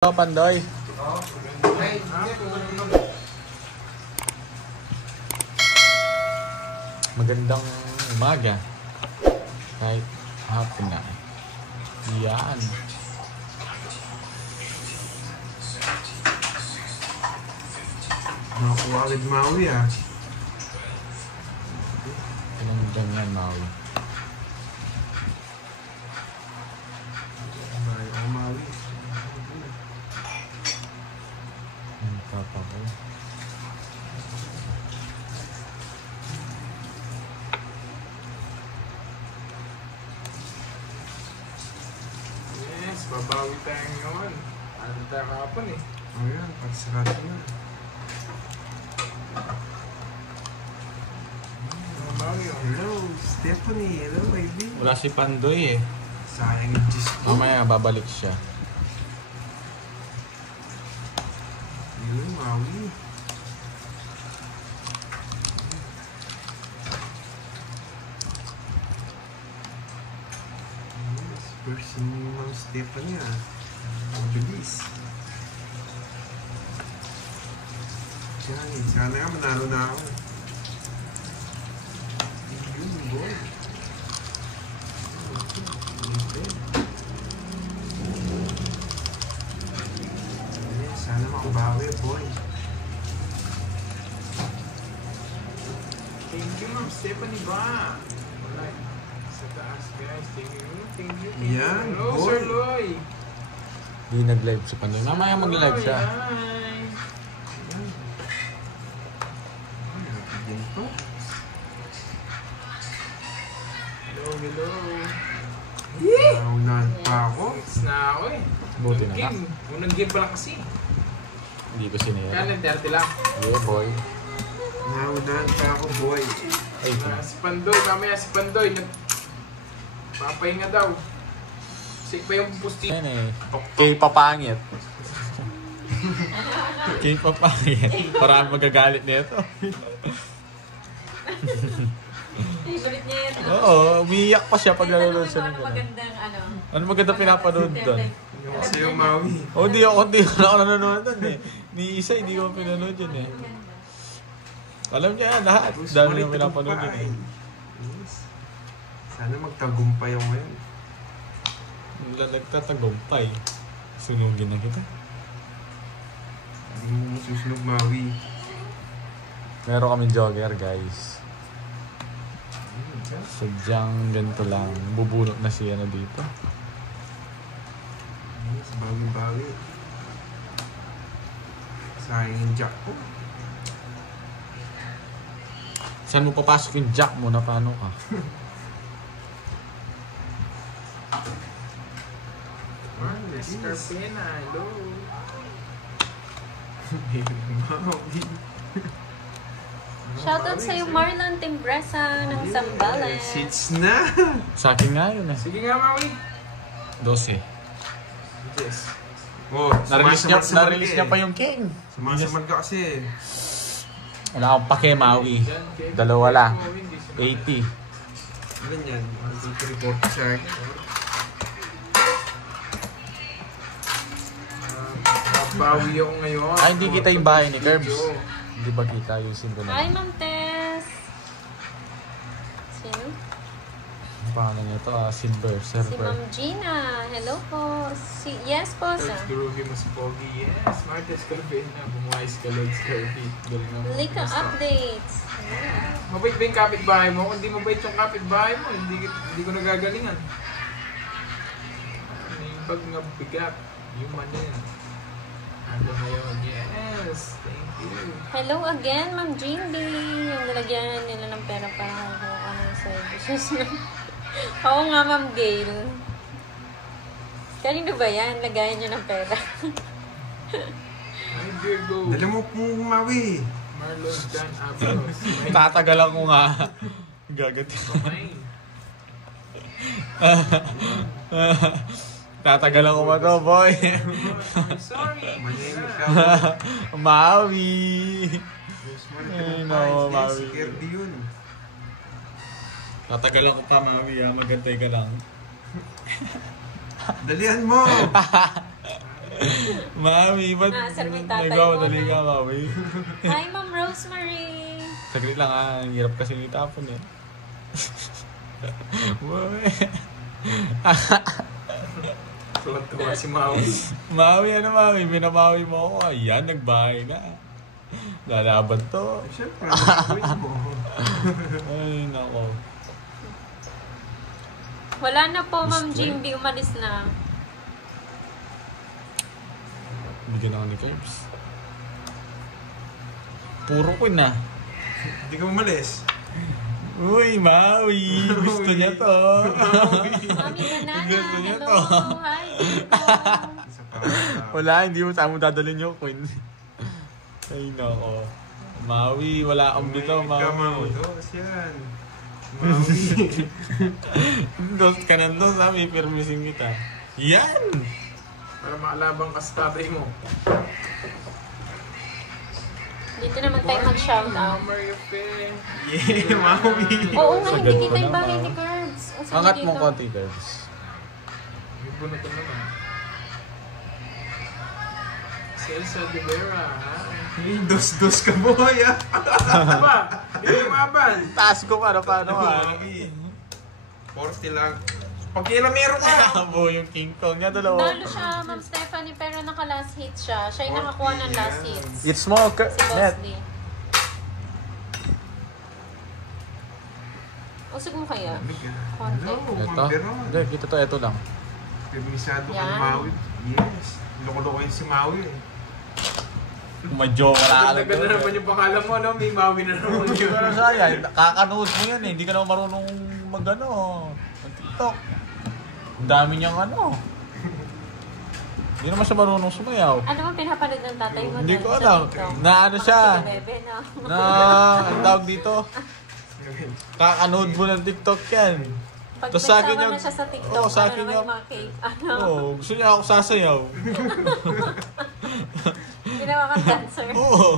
Pandoy. Magandang umaga. Kahit hapon na. Yan. Makakuha agad Maui ah. Ilang ganyan, Maui. Bayo Maui. Papa ko. Yes, babawi tayo ngayon. Ano tayo kahapon eh. Ayan, pagsarado na. Babawi oh. Hello, Stephanie. Hello, baby. Wala si Pandoy eh. Sayang yung Diyos ko. Mamaya babalik siya. Hello, Maui. Yes, person ni Ma'am Stephanie ah. Mabilis. Yan, sana nga manalo na ako. Yun, boy. Yes, sana makabawi, boy. Thank you Ma'am Stephanie ba? Wala. Sa taas guys. Thank you. Thank you. Yan, Hello boy. Sir Loy. Hindi nag-live si Pandoy. Mamaya mag-live siya. Hi. Ay, napigyan pa. Hello, hello. Naunahan pa ako. It's na ako eh. Buti na Game. Unang game pa lang kasi. Hindi ko sinira. Kaya 30 lang. Yeah, boy. Naunahan pa ako, boy. Ay, Si Pandoy, mamaya si Pandoy. Papahinga daw. Sick pa yung pusti. yan eh. Kay papangit. Kay papangit. Parang magagalit nito. Favorite niya yun. Oo, umiiyak pa siya pag nanonood siya ng Ano gano'n. magandang Ano maganda pinapanood doon? Yung kasi yung Maui. Oh, hindi ako nanonood doon eh. Ni isa, hindi ko pinanood yun eh. Alam niya yan, lahat. Tapos Dami ulit yung pinapanood yun tagumpay. eh. Yes. Sana magtagumpay ako ngayon. Nagtatagumpay. Sunugin na kita. Hindi mo masusunog, Maui. Meron kaming jogger, guys. Sadyang ganito lang. Bubunot na siya na dito. Yes, bawi-bawi. Sayang yung jack ko. Saan mo papasok yung jack mo na paano ka? Marles Carpena, hello. Maui. Shoutout sa'yo Marlon Timbresa ng Zambales. Seats na! Sa akin nga yun eh. Sige nga, Maui. 12. Yes. Oh, Na-release niya pa yung King. Sumasamad ka kasi. Wala akong pake, Maui. Dalawa lang. 80. Ano yan? 1, 2, 3, 4 sa akin. Bawi ako ngayon. Ay, hindi kita yung bahay ni Curbs. Hindi ba kita? Ayusin ko Hi, na. Ma'am Tess. Sino? Ang pangalan nito, Silver Si Server. Ma'am Gina. Hello po. Yes po, sir. First Groovy mas pogi. Yes, Martes Carpena. Bumuwais ka, Lord Scurvy. Galing naman. Lika Basta. updates. Mabait ba yung kapitbahay mo? Kung hindi mabait yung kapitbahay mo, hindi ko nagagalingan. Ano yung pag nga bigat? Yung man yan. Ano ngayon? Yes! Thank you. Hello again, Ma'am Jean B. Yung nilagyan nila ng pera para kukuha ka ng services. Oo nga, Ma'am Gail. Kanino ba yan? Lagayan nyo ng pera. Hi, Virgo. Dala mo po, Maui. Marlon John Abalos. Tatagalan ko nga. Gagati. Kumain. Tatagalan ko ba to, boy? Sorry. Manimik ka. Maui. Yes, Ay, no, Maui. Scared yun. Tatagalan ko pa, Maui. Magantay ka lang. Dalihan mo! Mami, ba't Sir, may tatay nagmamadali mo, ka, no? Mami? Hi, Ma'am Rosemary. Saglit lang ang hirap kasi nitapon eh. Tuwa si Maui. Maui, ano Maui? Binamawi mo ako. Ayan, nagbahay na. Lalaban to. Siyempre, gagawin mo. Ay, nako. Wala na po, Ma'am Gusto Jimby. Umalis na. Bigyan ako ni Curbs. Puro ko na. Hindi ka umalis. Uy, Maui. Gusto niya to. Mami Banana. Gusto niya Hello. to. Hi. Isa pa. Wala, hindi mo saan mo dadalhin yung queen. Ay, nako. Maui, wala akong bitaw, Maui. Dos yan. Maui. Dos ka nandun, sabi, permisin kita. Yan! Para makalabang ka sa tatay mo. Dito naman tayo mag-shoutout. Mario Pe. Yeah, Maui. Oo nga, Sagad hindi ko kita yung na, bahay Ma'am. ni Curbs. O, sige Angat mo dito. konti, Curbs. May bunutan naman. Si Elsa de Vera, ha? Dos ka boy ah. Ano ba? Hindi lumaban. Taas ko paano ah. Maui. 40 lang. Pag meron ka. Abo yung King Kong niya, dalawa. Nalo siya, Ma'am Stephanie, pero naka-last hit siya. Siya yung nakakuha ng last hits. It's small, Si Boss net. D. Usog mo kaya? Konti. Hello, Ito? Ma'am Veron. Hindi, kita to, ito lang. Permisado ka Yan. ni Maui. Yes. Loko-loko yun si Maui eh. Medyo wala ka Ganda naman yung pangalan mo, no? May Maui na naman yun. Pero sayang, kakanood mo yan eh. Hindi ka naman marunong mag-ano, mag-TikTok. Ang dami niyang ano. Hindi naman siya marunong sumayaw. Ano bang pinapanood ng tatay mo? Hindi doon ko sa alam. TikTok? Na ano siya? Mga bebe, no? Na, ang tawag dito, kakanood mo ng TikTok yan. Pag Tas sa akin nagsama yung- na siya sa TikTok, Oo, sa akin naman yung- mga cake. Ano? Oo, gusto niya ako sasayaw. Ginawa kang dancer. Oo.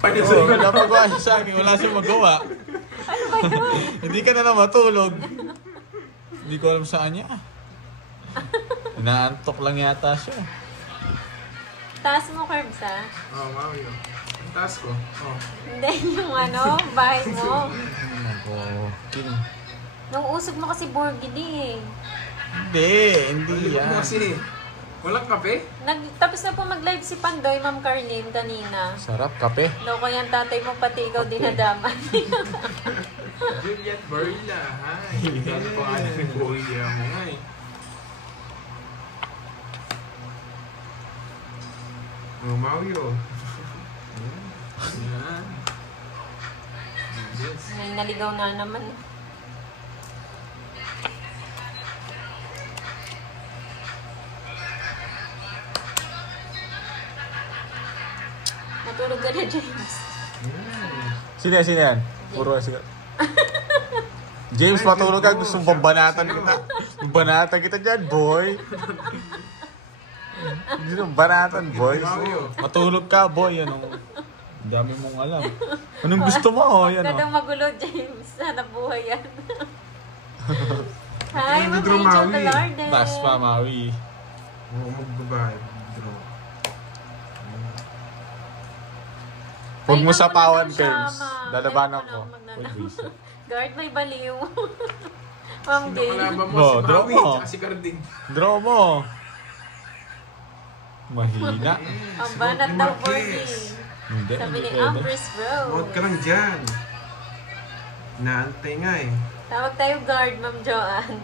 Oo, napagawa siya sa akin. Wala siyang magawa. Ano ba yun? Hindi ka na lang matulog. Hindi ko alam saan niya. Inaantok lang yata siya. Taas mo, Curbs, ha? Oh, Maui, oh. Ang taas ko. Oh. Hindi, yung ano, bahay mo. Ako. Nung usog mo kasi burgundy eh. Hindi yan. Kasi, walang kape? Tapos na po mag-live si Pandoy, Ma'am Carlin, kanina. Sarap, kape. Loko yung tatay mo, pati ikaw dinadaman. Juliet Barilla, hi. Ano pangalan ni Boya mo nga eh. Oh, Maui oh. Yan. Yes. May naligaw na naman. Matulog ka na, James. Sino yan? Puro sila. James, matulog ka. Gusto mong pambanatan kita. Pambanatan kita dyan, boy. Gusto mong banatan, boy. Matulog ka, boy. Ano? Ang dami mong alam. Anong gusto mo? Oh, yan, Huwag ka daw oh. magulo, James. Sana buhay yan. Hi, Hindi Ma'am draw Angel Maui. Velarde. Taas pa, Maui. Oo, magbabae. Draw. Huwag mo Ay, sapawan, naku, siya, Curves. Ma'am. Lalabanan Ay, ko. naku, magnanakaw. Uy, buwisit. Guard, may baliw. Ma'am Sino Gay. kalaban mo? Oh, Si draw Maui, mo. tsaka si Carding. Draw mo. Mahina. Ang banat daw, Marquez. Bordy. Hindi, Sabi hindi ni pwede. Ambrose Bro. Huwag ka lang dyan. Naantay nga eh. Tawag tayo guard, Ma'am Joanne.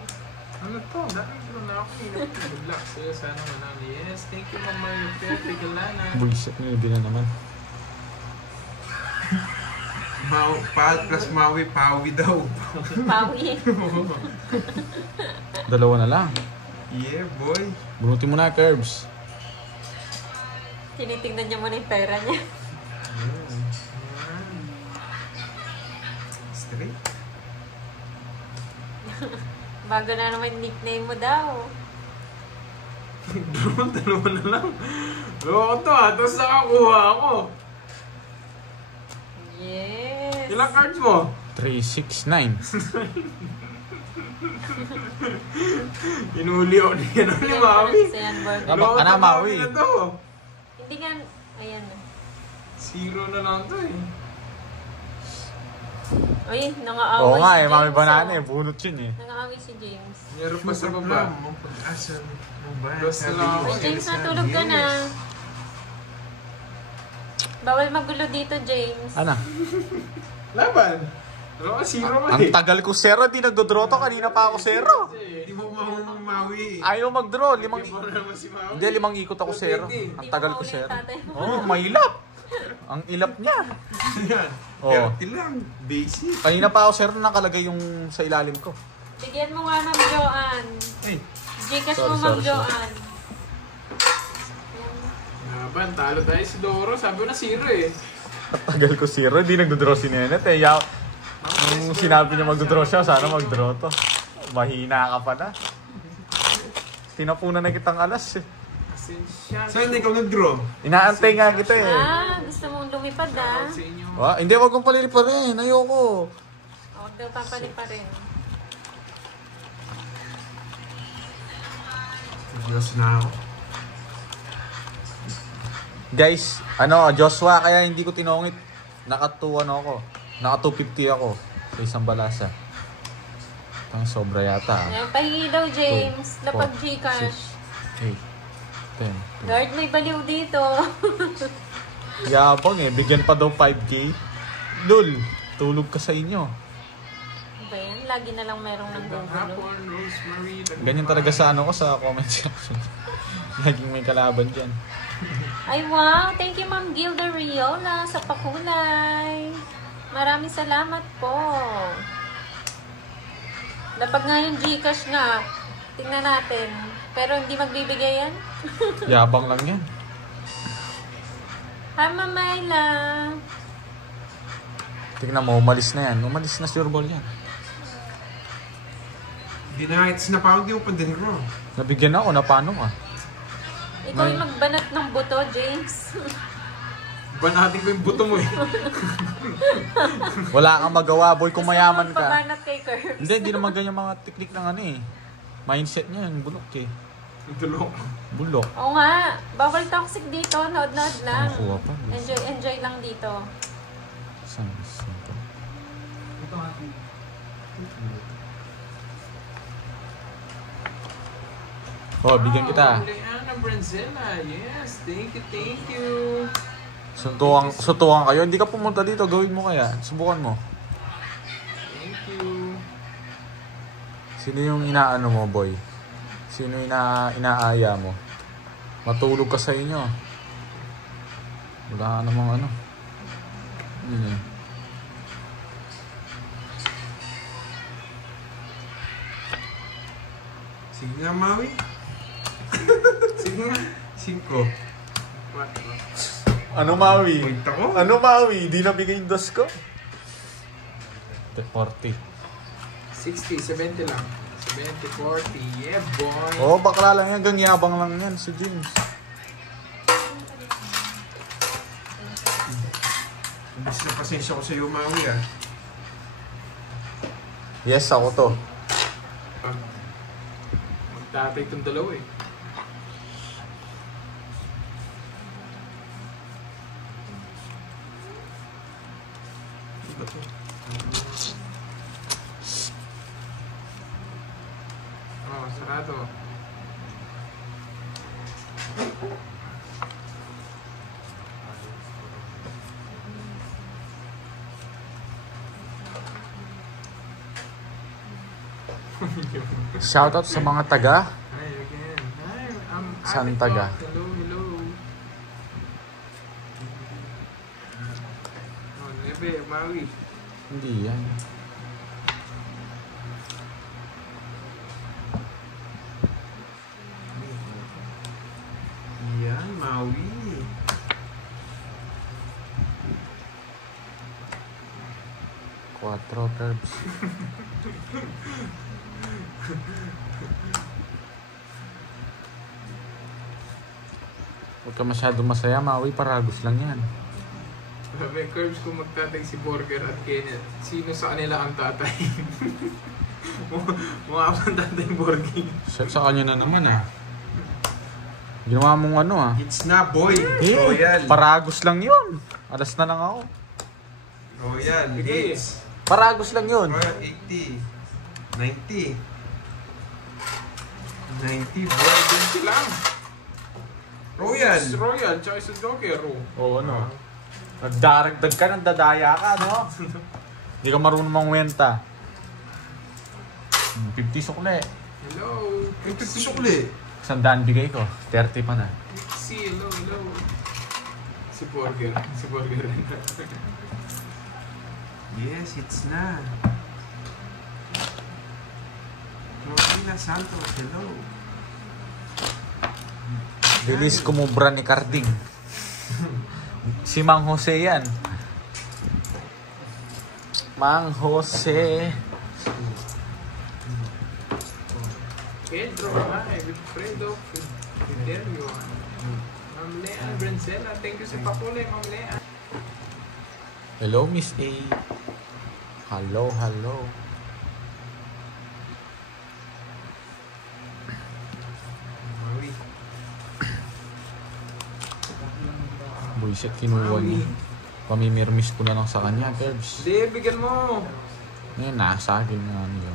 Ano to? Dami ko na ako. Good luck sa'yo. Sana manalo. Yes, thank you, Ma'am Mario Pepe Galana. Buwisit nyo din na naman. Pal plus Maui, Pawi daw. Pawi. Dalawa na lang. Yeah, boy. Bunutin mo na, Curbs. Tinitingnan niya muna yung pera niya. Straight. Bago na naman yung nickname mo daw. Dalawa na lang. Loko to ha. Tapos nakakuha ako. Yes. Ilang cards mo? 369. Inuli ako ni Mami. Ano, Maui? Na to. Hindi nga, ayan na. 0 na lang to eh. Uy, nangaaway Oo nga si eh, Mami James, Banana oh. eh. Bunot yun eh. Nangaaway si James. Meron pa sa Super baba. Plum, ang pag-asa ng bayan. Dos na lang ako. Uy, James, natulog ka na. Bawal magulo dito, James. Ano? Laban. Ano ka, 0 ka Ang tagal ko zero, di nagdodraw to. Kanina pa ako zero. Hindi mo mamawi. Ayaw mag-draw. Limang Bigyan mo na naman si Mami. Hindi, 5 ikot ako zero. Ang tagal ko Hindi mo zero. mahuli ang tatay mo. Oh, mailap. Ang ilap niya. Yan. Oo. 30 lang. Basic. Kanina pa ako zero, nakalagay yung sa ilalim ko. Bigyan mo nga, Ma'am Joanne. Ay, Gcash Sorry, mo, Ma'am sorry, Joanne. Laban, talo tayo si Doro. Sabi ko na 0 eh. Ang tagal ko zero, di nagdodraw si Nenet eh. Nung sinabi niya magdodraw siya, sana magdraw to. Mahina ka pa na. Tinapunan na kitang alas eh. Pasensya. saan ikaw nag-draw? Inaantay nga kita eh. Gusto mong lumipad, ah. Sa inyo. Hindi, wag kong palilipa rin. Ayoko. Huwag daw papalipa rin. Diyos na ako. Guys, Joshua, kaya hindi ko tinongit. Naka 250 ako sa isang balasa. Ang sobra yata. Ayan, pahingi daw, James. Lapag 4, Gcash. 6, 8, 10. Guard, may baliw dito. Yabang eh, bigyan pa daw 5K. Lul, tulog ka sa inyo. Ba yan? Lagi na lang merong nanggugulo. Hapon, Rosemary. Ganyan talaga sa sa comment section. Laging may kalaban dyan. Ay, wow! Thank you, Ma'am Gilda Riola, sa pakulay. Maraming salamat po. Lapag nga yung Gcash nga. Tingnan natin. Pero hindi magbibigay yan. Yabang lang yan. Hi, Ma'am Myla. Tingnan mo, umalis na yan. Umalis na sure ball yan. Hindi na kahit sinapaw, hindi mo pa din draw. Nabigyan ako, na paano ka? Ikaw yung magbanat ng buto, James. Banatin ko yung buto mo eh. Wala kang magawa, boy, kung mayaman Gusto mo ka. magpabanat kay Curbs. Hindi naman ganyan mga teknik ng ano eh. Mindset niya yung bulok eh. Tulok. Bulok. Oo nga. Bawal toxic dito. Nod-nod lang. Nakuha pa. Enjoy lang dito. Saan? Oh, bigyan kita. Leana Branzella. Yes, thank you. Suntukan kayo. Hindi ka pumunta dito. Gawin mo kaya. Subukan mo. Thank you. Sino yung inaano mo, boy? Sino yung inaaya mo? Matulog ka sa inyo. Wala ka namang ano. Sige nga, Maui. Sige nga. 5. Ano, Maui? Punta ko. Ano, Maui? Di nabigay yung dos ko? 40. 60, 70 lang. 70, 40. Yeah, boy. Oh, bakla lang yan. Hanggang yabang lang yan si James. Imbis na pasensya ko sa iyo, Maui, ah. Yes, ako to. Magtatay itong dalawa eh. Iba to. Oh, sarado. Shoutout sa mga taga. Hi again. Hi, Saan Ate taga? Pop. Hello. Oh, Nebe, Maui. Hindi yan. Yan, Maui. Quattro curbs. Huwag ka masyado masaya, Maui. Paragos lang yan. Sabi, Curbs, kung magtatay si Borger at Kenneth, sino sa kanila ang tatay? Mukha pa tatay Borgie. Sa kanya na naman ah. Ginawa mong ano ah. It's na, boy. Eh, Royal. paragos lang yun. Alas na lang ako. Royal. Bigay. Hits. Paragos lang yun. Royal 80. 90. 90, boy. 20 lang. Royal. Royal, tsaka sa Joker. Oo, ano. Nagdaragdag ka, nagdadaya ka, no? Hindi ka marunong mangwenta. 50 sukle. Hello. Ay, 50 sukli. 100 bigay ko. 30 pa na. Si, hello. Si Burger. Si Burger rin. Yes, it's na. Rosina Santos, hello. Bilis kumubra ni Carding. Si Mang Jose yan. Mang Jose. Pedro, Wilfredo, Fidelio, Ma'am Lea, Brencela. Thank you sa pakuli, Ma'am Lea. Hello, Miss A. Hello. Maui. Buisit, kinuha niya. Pamimirmis ko na lang sa kanya, Kerbs. Hindi, bigyan mo. Ngayon, nasa akin nga niyo.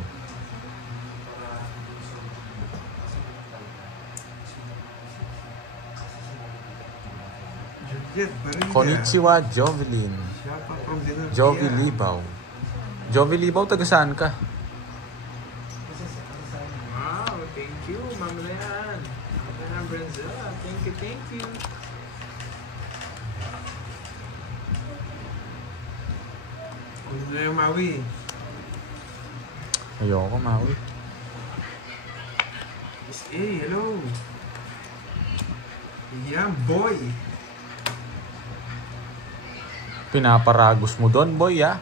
Juliet Barilla. Konnichiwa, Jovelyn. Siya pa from Dinner. Jovi Libaw. Jovi Libaw, taga saan ka? Wow, thank you, Ma'am Lean. Ma'am Brencela, thank you. Ano na yung Maui? Ayoko, Maui. Miss A, hello. Yeah, boy. Pinaparagos mo doon, boy, ah.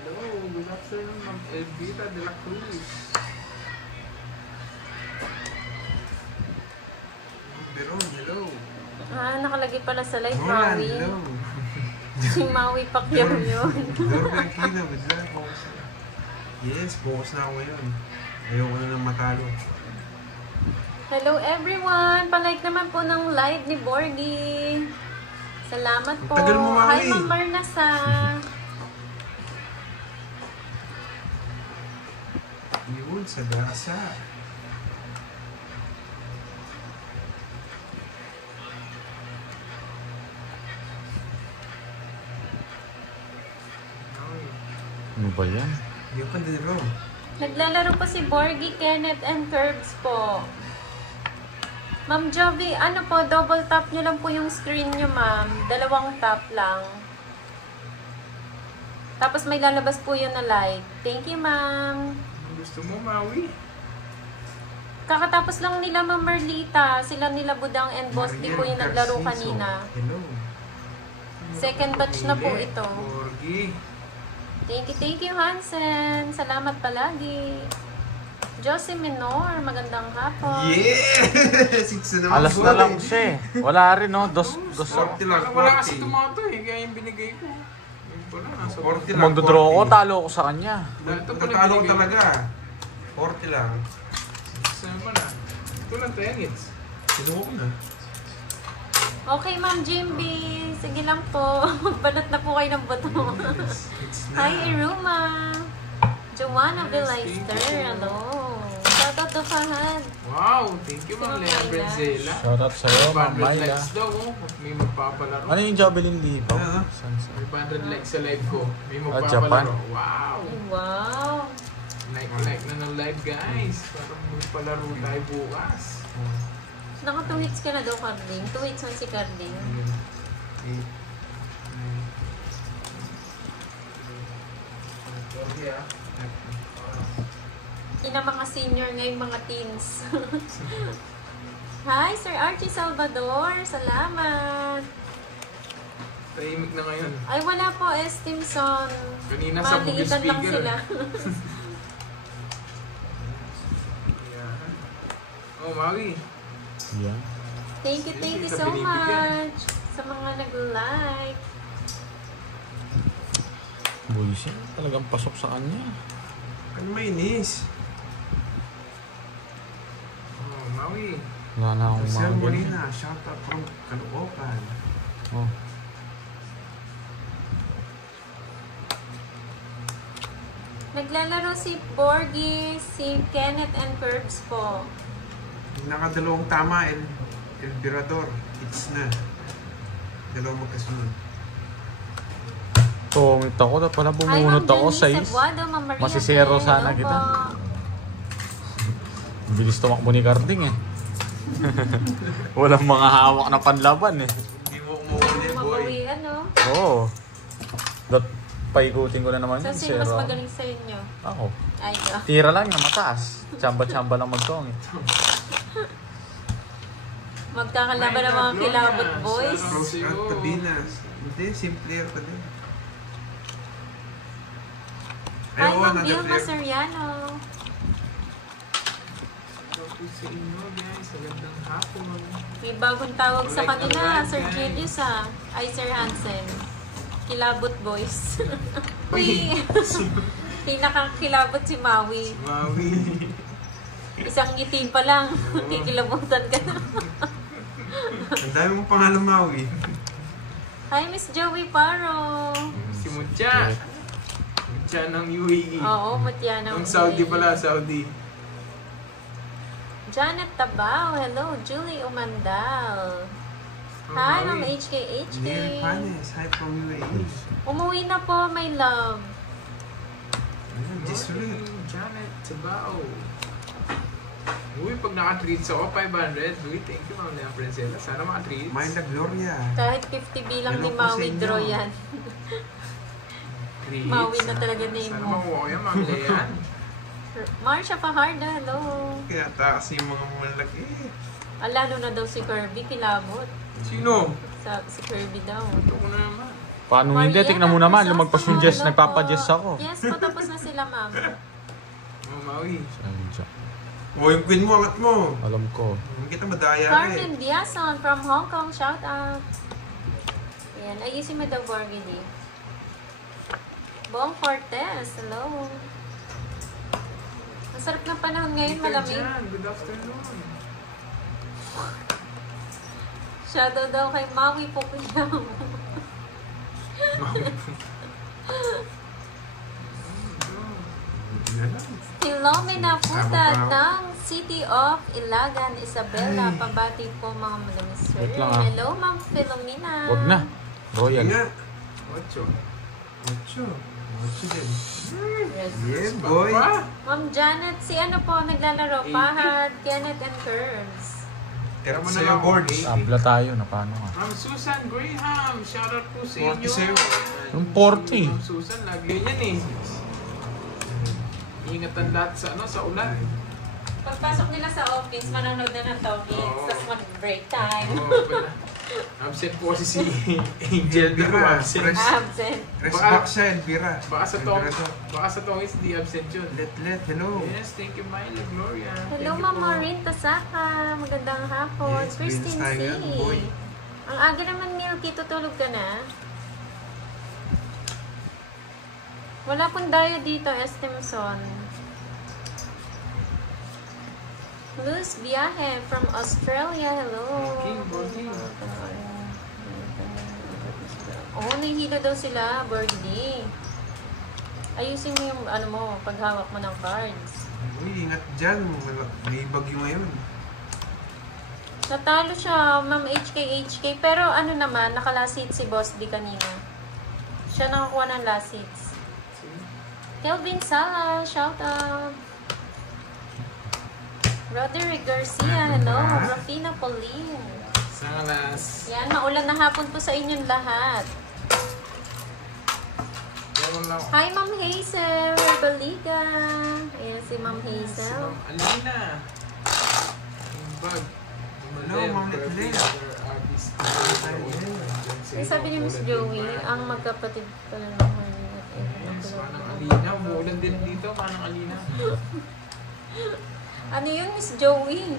Hello, good afternoon, Ma'am Elvira de la Cruz. Beron, hello. Nakalagay pala sa live, Moran, Maui. hello. Si Maui Pacquiao yun. Dora Aquino, bigla. Focus na. Yes, focus na ako ngayon. Ayoko na nang matalo. Hello everyone! Palike naman po ng live ni Borgie. Salamat po. Ang tagal mo, Maui. Hi, Ma'am Marnasa. Yun, sa dasa. Ano ba yan? Yung kandilo. Naglalaro po si Borgie, Kenneth, and Curbs po. Ma'am Jovi, ano po, double tap nyo lang po yung screen nyo, ma'am. 2 tap lang. Tapos may lalabas po yun na like. Thank you, ma'am. Ang gusto mo, Maui? Kakatapos lang nila, Ma'am Merlita. Sila nila Budang and Boss D po yung naglaro kanina. Hello. Second batch na po ito. Borgie. Thank you, Hansen. Salamat palagi. Josie Minor, magandang hapon. Yes! It's na naman. Alas na lang siya eh. Wala rin, no? Dos. 40 lang, Wala kasi 40. tomato eh, kaya yung binigay ko. Yun pala, nasa 40 lang. Magdodraw ko, talo ko sa kanya. Ito pala Natalo ko binigay. talaga. 40 lang. Sama na. Ito lang tayo, Nits. Sinuha ko na. Okay, Ma'am Jimby. Sige lang po. Magbalot na po kayo ng buto. It's na. Hi, Iruma. Joanna Villayster. Hello. Shoutout to Fahad. Wow, thank you, Ma'am Lea Brencela. Shoutout sa'yo, Ma'am 500 Myla. likes daw, oh. May magpapalaro. Ano yung Javelin Libaw? Ano? Saan sa? 500 likes sa live ko. May Ah, Japan? magpapalaro. Wow! Wow. Like na ng live, guys. Parang magpalaro tayo bukas. Naka 2 hits ka na daw, Carding. 2 hits man si Carding. 8. Ina mga senior ngayong mga teens. Hi, Sir Archie Salvador. Salamat. Tahimik na ngayon. Ay, wala po, Estimson. Kanina sa bugis Maliitan lang speaker. sila. Oh, Maui. Yeah. Thank you so much sa mga nag-like. Buisit. Talagang pasok sa kanya. Ano mainis? Oh, Maui. Wala na akong Marcel mga Molina, shout out from Caloocan. Oh. Naglalaro si Borgie, si Kenneth and Curbs po. Nakadalawang tama, El Virador. It's na. Dalawang magkasunod. Tumit ako na pala bumunot ako sa is. Masisero sana kita. Bilis tumakbo ni Carding eh. Walang mga hawak na panlaban eh. Hindi mo umuuli, boy. Mabawian, no? Oo. Paikutin ko na naman So, yun. sino mas Zero. magaling sa inyo? Ako. Ay, no. Tira lang na mataas. Chamba-chamba lang magtong eh. Magkakalaban ng mga kilabot boys. Rose Art Tabinas. Hindi, simple pa din. Hi, oo, Ma'am Vilma nandun- Soriano. Ako sa inyo, guys. Magandang hapon. May bagong tawag sa kanila, Sir Julius ah. Ay, Sir Hansen. Kilabot boys. Uy! Pinakakilabot si Maui. Maui. Isang ngiti pa lang, kikilabutan ka na. Ang dami mong pangalan, Maui. Hi, Miss Joey Paro. Si Mutya. Mutya ng UAE. Oo, mutya na. Ang Saudi pala, Saudi. Janet Tabao. Hello, Julie Umandal. Hi, Ma'am HK. Neil Panes, hi from UAE. Umuwi na po, my love. Disrupt. Janet Tabao. Uy, pag naka-treats ako, 500. Uy, thank you, Ma'am Lea Princella. Sana maka-treats. Mayla Gloria. Kahit 50 bilang ni Hello po sa Maui inyo. draw yan. Treats. Maui na talaga name Sana mo. makuha ko yan, Ma'am Lea. Marsha Fajardo, hello. Kaya taas yung mga malaki. Alano na daw si Kirby, kilabot. Sino? Si Kirby daw. Ito ko na naman. Paano hindi? Tignan mo naman. Lumagpas-suggest. Hello po. Nagpapagest ako. Yes po, tapos na sila, ma'am. Oh, Maui. O, yung queen mo, angat mo. Alam ko. Hindi kita madaya Carmen Diazon from Hong Kong, shout out. Ayan, ayusin mo daw, Borgidi. Bong Cortez, hello. Ang sarap ng panahon ngayon, malamig. Good afternoon. Shadow daw kay Maui Pukuyam. Philomena Puta ng City of Ilagan, Isabela. Pabati po mga madami sir. Wait lang, ah. Hello, Ma'am Philomena. Wag na. Royal. Nga. Ocho. Ocho. Ocho din. Yes. Yeah, boy. Pa? Ma'am Janet, si ano po naglalaro? 80. Pahad, Kenneth and Curves. Tira mo na Sa'yo, lang boards. okay. Abla tayo na paano nga. Ma'am Susan Graham, shoutout po sa 40 inyo. sa'yo. Yung 40. Ma'am Susan, lagi yan eh. Ingatan lahat sa sa ulan. Pagpasok nila sa office, manonood na ng talkies. Oo. Tapos mag-break time. Oo, pala. Absent po kasi si Angel Biro, Bira, absent. fresh. Absent. Rest back siya, Elvira. Baka sa Tongis, di absent yun. Let, hello. Yes, thank you, Myla Gloria. Hello, Thank you Ma'am po. Maureen Tasaka. Magandang hapon. Yes, Christine Vince tayo C. yan, boy. Ang aga naman, Milky. Tutulog ka na? Wala pong dayo dito, Estimson. Luz Biahe from Australia. Hello. King Borgi. Oo, nahihilo daw sila, Borgi. Ayusin mo yung ano mo, paghawak mo ng cards. Uy, ingat dyan. May bagyo ngayon. Natalo siya, Ma'am HK. Pero ano naman, naka-last seat si Boss D kanina. Siya nakakuha ng last seats. Kelvin Sala, shout out. Roderick Garcia, hello. Rafina Pauline. Salas. Yan, maulan na hapon po sa inyong lahat. Meron lang. Hi, Ma'am Hazel. Herbaliga. Ayan si Ma'am Si Hazel. Ma'am Alina. Yung bag. Hello, Ma'am Letlea. Ay, sabi ni Miss Joey, ang magkapatid pala naman. Yes, Manang Alina. Umuulan din dito, Manang Alina. Ano yun, Miss Joey?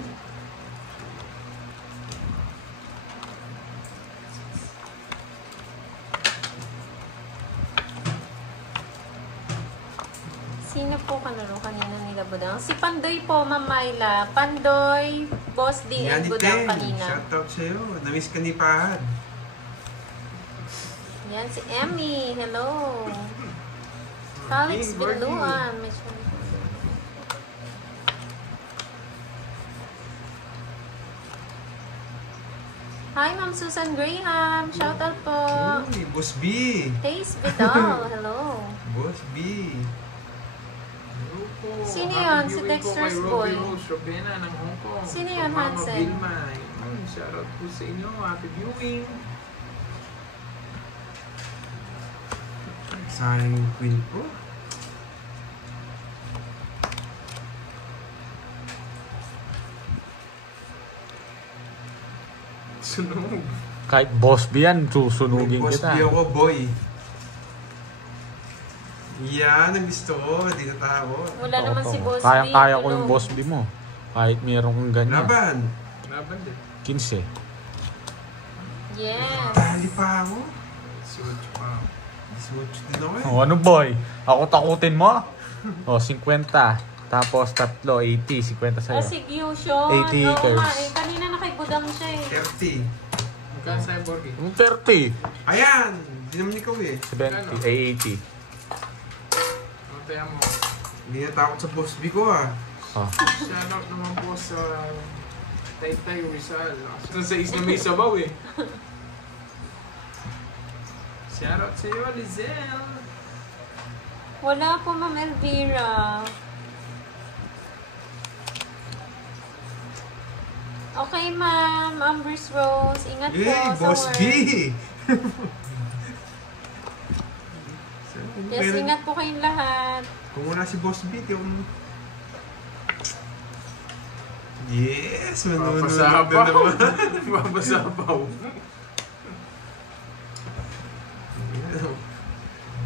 po kanino kanina nila Budang? Si Pandoy po, Ma'am Myla. Pandoy, Boss D, and Budang kanina. Shoutout sa'yo. Namiss ka ni Pahad. Yan, si Emmy. Hello. Alex Biluan. Hi, Ma'am Susan Graham. Shoutout po. Uy, Boss B. Taste Vidal. Hello. Boss B. Hello po. Sino Happy yun? Si viewing po Dexter's kay boy. Robbie Rose Robena ng Hong Kong. Sino yun, Mama Hansen? Vilma. Ayun, shoutout po sa inyo. Happy viewing. Sayang yung queen ko. Sunog. Kahit boss B yan, susunugin Boss kita. B ako, boy. Yan ang gusto ko. Hindi natakot. Wala naman si Boss B. Kayang-kaya ko yung Hello. boss B mo. Kahit mayroon kang ganyan. Laban. Laban din. 15. Yes. Dali pa ako. Suot pa. Switch din ako eh. Oh, ano boy? Ako takutin mo? Oh, 50. Tapos tatlo, 80. 50 sa'yo. Si Gyusho. 80 curves. Kanina na kay Budang siya eh. 30. Magkano sa'yo, Borgie? Yung 30. Ayan! Hindi naman ikaw eh. 70. Ay, 80. Ano tayo mo? Hindi natakot sa boss B ko ah. Oh. Shoutout naman po sa Taytay Rizal. Sa is na may sabaw eh. Shoutout sa iyo, Lizelle. Wala po, Ma'am Elvira. Okay, Ma'am. Amber's Rose. Ingat po Yay! sa Boss work. B! Yes, ingat po kayong lahat. Kung wala si Boss B, di ako... Yes! Manunod na Papasapaw. naman. Papasapaw.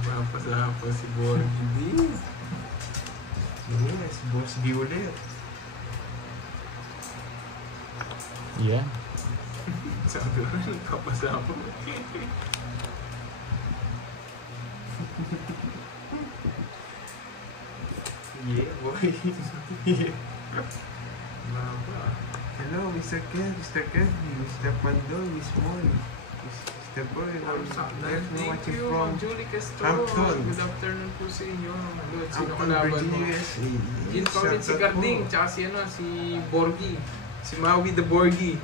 Papasapaw si Borgie. Yes, Boss B ulit. Yeah. Sabi ko rin, papasapaw. Yeah, boy. Maba. Hello, Mr. Kev, Mr. Kevin, Mr. Pandoy, Miss Moy, Mr. Boy, Thank you, from Julie Castro. Hampton. Good afternoon po sa inyo. Hello, sino Hampton, kalaban mo? Virginia, USA. Yun pa ulit si Carding, tsaka si, ano, si Borgie. Si Maui the Borgie.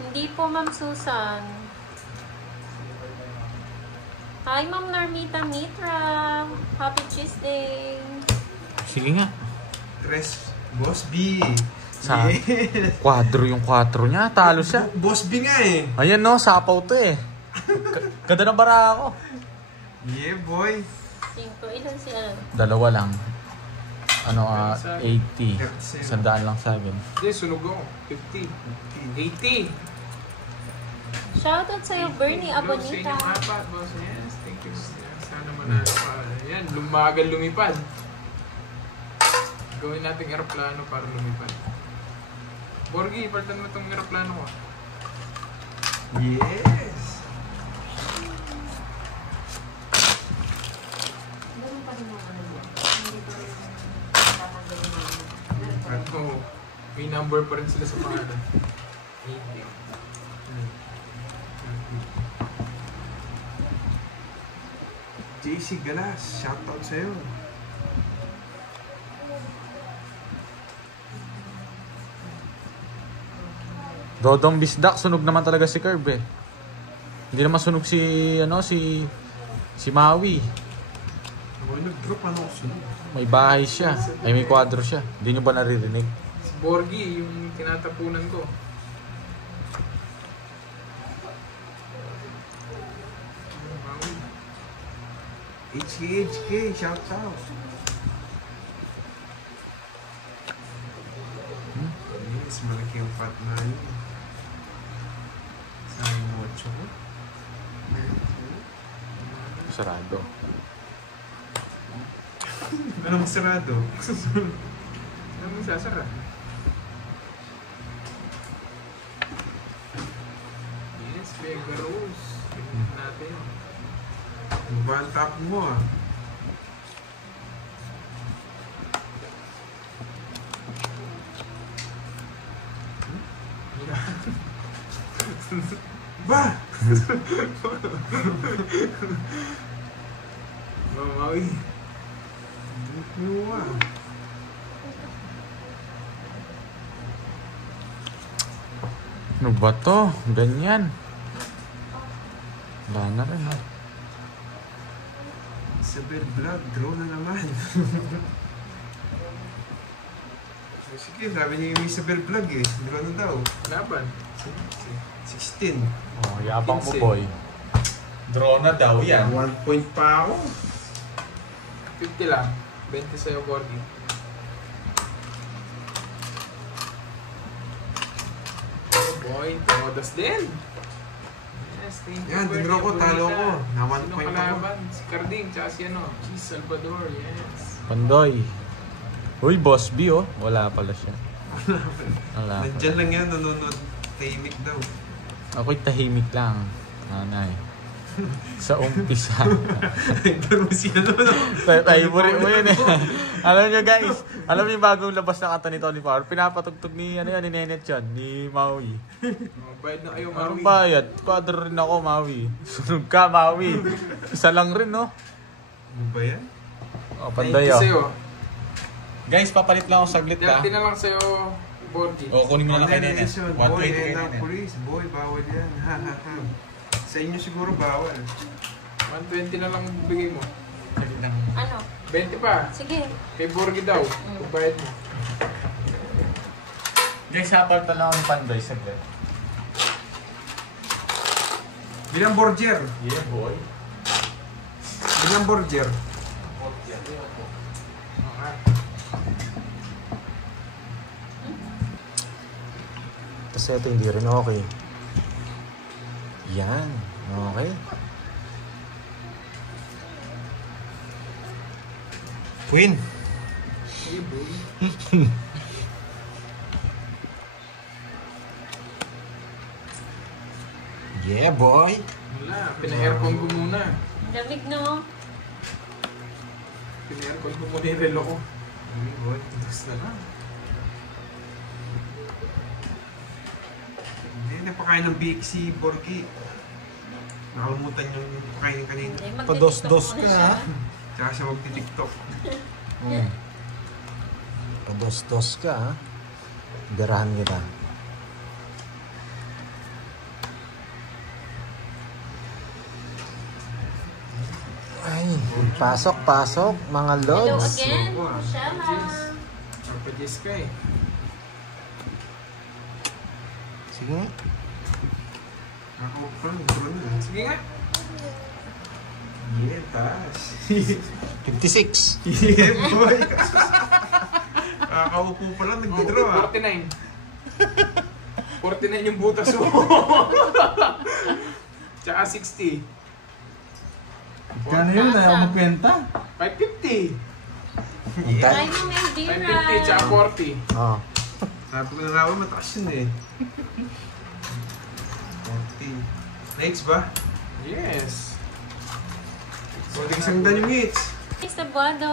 Hindi po, Ma'am Susan. Hi, Ma'am Normita Mitra. Happy Tuesday. Sige nga. Tres, Boss B. Sa Yeah. Quadro yung 4 niya. Talo siya. Boss B nga eh. Ayan no, sapaw to eh. Ganda ng bara ako. Yeah, boy. 5. Ilan si ano? Dalawa lang. Ano, 80. 37. 100 lang sa akin. Hindi, sunog ako. 50. 80. Shoutout sa'yo, Bernie Hello, sa Abonita. inyong apat, boss. Yes, thank you. Sana manalo ka. Ayan, lumagal lumipad. Gawin natin aeroplano para lumipad. Borgie, palitan mo itong aeroplano ko. Yes. Oo. May number pa rin sila sa pangalan. 80. JC Galas, shoutout sa'yo. Dodong Bisdak, sunog naman talaga si Curb eh. Hindi naman sunog si, ano, si Maui. Ako nag-drop, ano ko sunod? May bahay siya. Ay, may kwadro siya. Hindi nyo ba naririnig? Si Borgie, yung tinatapunan ko. HK, shoutout. Yes, malaki yung fat na yun. Saan yung mocho ko? Sarado. Anong sarado? Ano mo sasara? Yes, Mega Rose. Tignan natin natin. Ano ba ang top mo ah? Ba? Mamawi. Ano ah? Ano ba to? Ganyan. Wala na rin ha. Isabel Vlog, draw na naman. Sige, sabi niya yung Isabel Vlog eh. Draw na daw. Laban. 16. Oh, yabang mo 15. boy. Draw na daw yan. 1 point pa ako. 50 lang. 20 sa'yo, Borgi. Oh boy, tomodas din. Yes, thank you. Yan, Borgi. tinro ko, talo Bonita. ko. Na 1 Sino point ako. kalaban? Si Carding, tsaka si ano? Si Salvador, yes. Pandoy. Uy, Boss B oh. Wala pala siya. Wala Nandyan pala. lang yan, nanonood. Tahimik daw. Ako'y tahimik lang. Nanay. Sa umpisa. Idol mo siya naman. Favorite mo yun eh. Alam nyo guys, alam nyo yung bagong labas na kanta ni Tony Power, pinapatugtog ni, ano yan, ni Nenet yun, ni Maui. Oh, bayad na kayo, Anong Maui. bayad? Quadro rin ako, Maui. Sunog ka, Maui. Isa lang rin, no? Ano ba yan? O, 90 panday oh. sa'yo. Guys, papalit lang ako saglit ha. 30 na lang sa'yo, Borgi. O, kunin mo na lang kay Nenet. Organization. 120 Boy, kay and ang Nenet. police. Boy, bawal yan. Ha, ha, ha. Sa inyo siguro bawal. 120 na lang bigay mo. Saglit lang. Ano? 20 pa. Sige. Kay Borgi daw. Kung bayad mo. Guys, hapal na lang ako ng panday saglit. Bilang Borger. Yeah, boy. Bilang Borger. Okay. Kasi ito hindi rin okay. Yan. Okay. Queen. Sige, boy. Yeah, boy. Wala. Pina-aircon ko muna. Lamig no? Pina-aircon ko muna yung relo ko. Ay, boy. Tapos na lang. Hindi, napakain ng BX si Borgi. Nakalimutan yung pakainin kanina. Hindi, magti-tiktok Pados-dos muna ka, siya. ha? Tsaka siya magti-tiktok. Pados-dos ka, ha? Dirahan kita. Ay, pasok, mga Hello lods. again, Wow. Shella. Papa Jess ka eh. Sige. Ako, parang draw na. Sige nga. Yeah, taas. 56. Yeah, boy. Kakaupo pa lang, nagdadraw ah. 49. 49 yung butas mo. Tsaka 60. Kano yun? Ayaw magkwenta? 550. Yeah. Ay, no, may dear. 550 tsaka 40. Oo. Sabi ko na naman, mataas yun eh. 14. Next ba? Yes. So, isang daan yung hits. Sabado.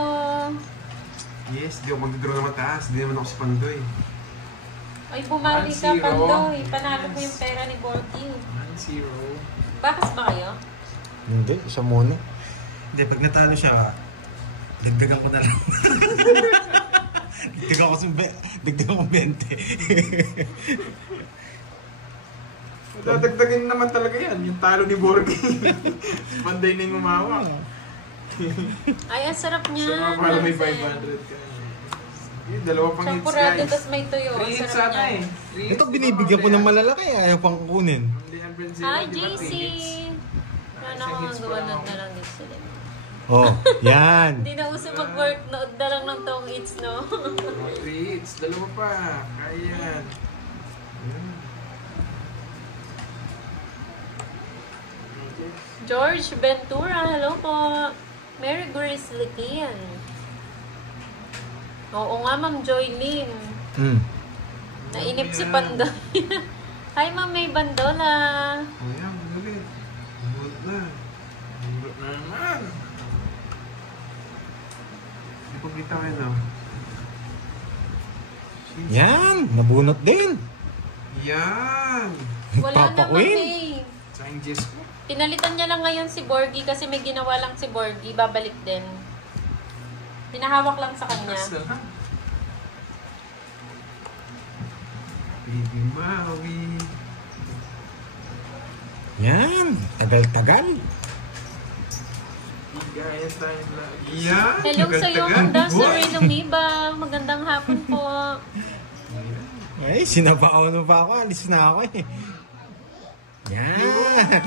Yes, di ako magdadraw na mataas. Di naman ako si Pandoy. Ay, bumali ka, 1-0. Pandoy. Panalo ko yung pera ni Borgie. 1-0. Bakas ba kayo? Hindi, siya muna. Hindi, pag natalo siya, dagdagan ko na lang. dagdagan ko 20. Dadagdagin naman talaga yan. Yung talo ni Borgie. Panday na yung umawak. Ay, ang sarap niya. So, mga pala may 500 ka. Yung dalawa pang hits, Champurado, guys. tapos may tuyo. 3 Ang hits sarap ata niya. eh. Ito binibigyan ko ng malalaki, ayaw pang kunin. Hi, JC! Sana ako ang gawanod na lang dito sila. Oh, yan. Hindi na uso mag-work. Nood na lang ng tong hits, no? 3 hits. Dalawa pa. Kaya yan. George Ventura, hello po. Mary Grace Likian. Oo nga, Ma'am Joylyn. Nainip si Pandoy. Hi, Ma'am May Bandola. Ayan, magalit. Good na. Pagkita kayo na. Yan, nabunot din. Yan! Wala Papa naman Queen. eh. Sa Diyos ko. Pinalitan niya lang ngayon si Borgie kasi may ginawa lang si Borgie. Babalik din. Pinahawak lang sa kanya. Mas na lang. Baby Maui. Yan, tagal-tagal. Gaya tayo lagi. Yan! Hello sa'yo, Tagal-tagal. Ma'am Daza Boy! Ray Lumibang. Magandang hapon po. Ay, sinabaon mo pa ako. Alis na ako eh. Yan.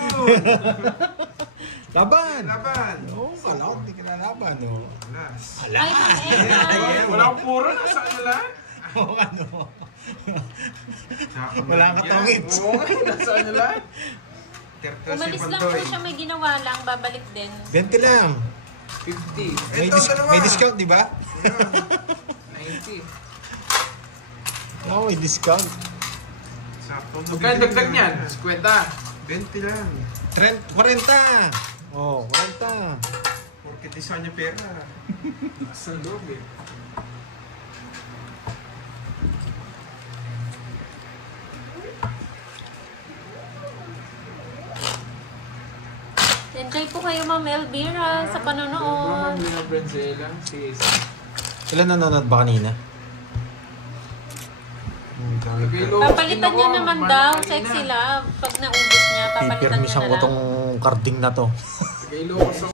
Laban. Laban! Oo, kala ko hindi ka nalaban, no? Alas. Ala. Ay, Ma'am Eva. Wala akong puro na sa kanila. Oo, ano? Tsaka Wala ka yan. tawid. Oo nga, nasa kanila. Tertas si Umalis lang po Pandoy. siya, may ginawa lang. Babalik din. 20 lang. 50. May, Ito, dalawa. may discount, di ba? 90. Oo, may discount. Sakto. Magkano dagdag niyan? 50. 20 lang. 40. Oh, 40. Porkit isa niya pera. Nasa loob eh. Enjoy po kayo, Ma'am Elvira, sa panonood. Ma'am Lina Brenzela. Sis. Ilan nanonood ba kanina? Papalitan niya naman daw, sexy love. Pag naubos niya, papalitan niya Pipirmisan na ko lang. tong carding na to. Kay Locos